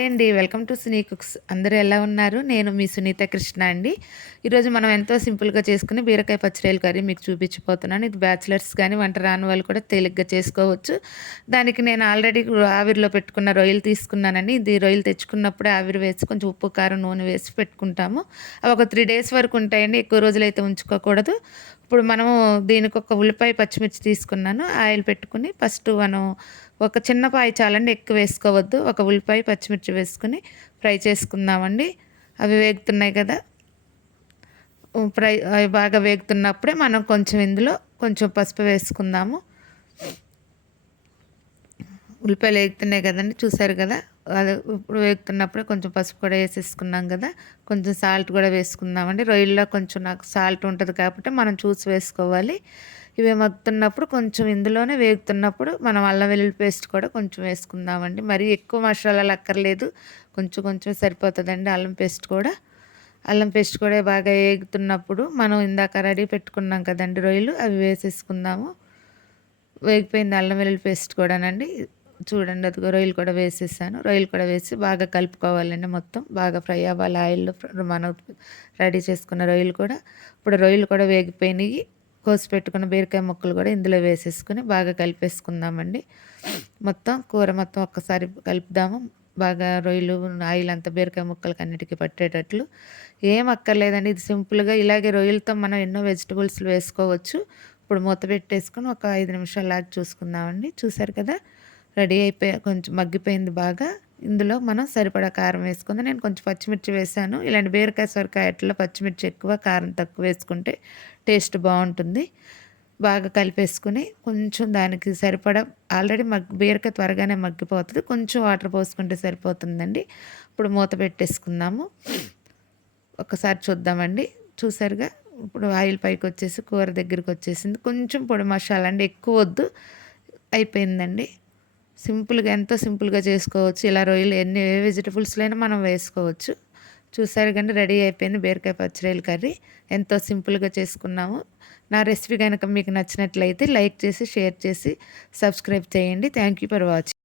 Hi అండి. Welcome to Suni cooks. అందరూ ఎలా ఉన్నారు? నేను మీ సునీత కృష్ణ అండి. ఈరోజు మనం ఎంతో సింపుల్‌గా చేసుకునే బీరకాయ పచ్చిరొయ్యల కర్రీ మీకు చూపించబోతున్నాను. ఇది బ్యాచిలర్స్ గానీ, వంట రాని వాళ్ళు కూడా తేలిగ్గా చేసుకోవచ్చు. దానికి నేను ఆల్రెడీ ఆవిరిలో పెట్టుకున్న రొయ్యలు తీసుకున్నానండి. ఇది రొయ్యలు తెచ్చుకున్నప్పుడే ఆవిరి వేసి కొంచెం ఉప్పు, కారం, నూనె వేసి పెట్టుకుంటాము. అవి ఒక 3 డేస్ వరకు ఉంటాయండి. ఎక్కువ రోజులైతే ఉంచుకోకూడదు. ఇప్పుడు మనము దీనికి ఒక ఉల్లిపాయ, పచ్చిమిర్చి తీసుకున్నాను. ఆయిల్ పెట్టుకొని ఫస్ట్ మనం ఒక చిన్న పాయ చాలండి, ఎక్కువ వేసుకోవద్దు. ఒక ఉల్లిపాయ, పచ్చిమిర్చి వేసుకొని ఫ్రై చేసుకుందామండి. అవి వేగుతున్నాయి కదా, అవి బాగా వేగుతున్నప్పుడే మనం కొంచెం ఇందులో కొంచెం పసుపు వేసుకుందాము. ఉల్లిపాయలు వేగుతున్నాయి కదండి, చూసారు కదా. అది ఇప్పుడు వేగుతున్నప్పుడే కొంచెం పసుపు కూడా వేసేసుకున్నాం కదా, కొంచెం సాల్ట్ కూడా వేసుకుందామండి. రొయ్యల్లో కొంచెం నాకు సాల్ట్ ఉంటుంది కాబట్టి మనం చూసి వేసుకోవాలి. ఇవి మగ్గుతున్నప్పుడు కొంచెం ఇందులోనే వేగుతున్నప్పుడు మనం అల్లం వెల్లుల్లి పేస్ట్ కూడా కొంచెం వేసుకుందామండి. మరీ ఎక్కువ మసాలాలు అక్కర్లేదు, కొంచెం కొంచెం సరిపోతుందండి. అల్లం పేస్ట్ కూడా బాగా వేగుతున్నప్పుడు మనం ఇందాక రెడీ పెట్టుకున్నాం కదండి రొయ్యలు, అవి వేసేసుకుందాము. వేగిపోయింది అల్లం వెల్లుల్లి పేస్ట్ కూడానండి. చూడండి, అది రొయ్యలు కూడా వేసేసాను. రొయ్యలు కూడా వేసి బాగా కలుపుకోవాలండి. మొత్తం బాగా ఫ్రై అవ్వాలి ఆయిల్లో. మనం రెడీ చేసుకున్న రొయ్యలు కూడా, ఇప్పుడు రొయ్యలు కూడా వేగిపోయినాయి. కోసి పెట్టుకున్న బీరకాయ ముక్కలు కూడా ఇందులో వేసేసుకుని బాగా కలిపేసుకుందామండి. మొత్తం కూర మొత్తం ఒక్కసారి కలుపుదాము. బాగా రొయ్యలు, ఆయిల్ అంతా బీరకాయ ముక్కలకి అన్నిటికీ పట్టేటట్లు. ఏం అక్కర్లేదండి, ఇది సింపుల్గా ఇలాగే రొయ్యలతో మనం ఎన్నో వెజిటబుల్స్ వేసుకోవచ్చు. ఇప్పుడు మూత పెట్టేసుకొని ఒక 5 నిమిషాలు లాగా చూసుకుందామండి. చూసారు కదా, రెడీ అయిపోయి కొంచెం మగ్గిపోయింది బాగా. ఇందులో మనం సరిపడా కారం వేసుకుందాం. నేను కొంచెం పచ్చిమిర్చి వేసాను. ఇలాంటి బీరకాయ సొరకాయ అట్లా పచ్చిమిర్చి ఎక్కువ, కారం తక్కువ వేసుకుంటే టేస్ట్ బాగుంటుంది. బాగా కలిపేసుకుని కొంచెం దానికి సరిపడా, ఆల్రెడీ బీరకాయ త్వరగానే మగ్గిపోతుంది, కొంచెం వాటర్ పోసుకుంటే సరిపోతుందండి. ఇప్పుడు మూత పెట్టేసుకుందాము. ఒకసారి చూద్దామండి. చూసారుగా, ఇప్పుడు ఆయిల్ పైకి వచ్చేసి కూర దగ్గరికి వచ్చేసింది. కొంచెం పొడి మసాలా అండి, ఎక్కువ వద్దు. అయిపోయిందండి. సింపుల్గా, ఎంతో సింపుల్గా చేసుకోవచ్చు. ఇలా రొయ్యలు ఏ వెజిటబుల్స్లైనా మనం వేసుకోవచ్చు. చూసారు కానీ రెడీ అయిపోయింది బీరకాయ పచ్చిరొయ్యల కర్రీ. ఎంతో సింపుల్గా చేసుకున్నాము. నా రెసిపీ కనుక మీకు నచ్చినట్లయితే లైక్ చేసి, షేర్ చేసి, సబ్స్క్రైబ్ చేయండి. Thank you for watching.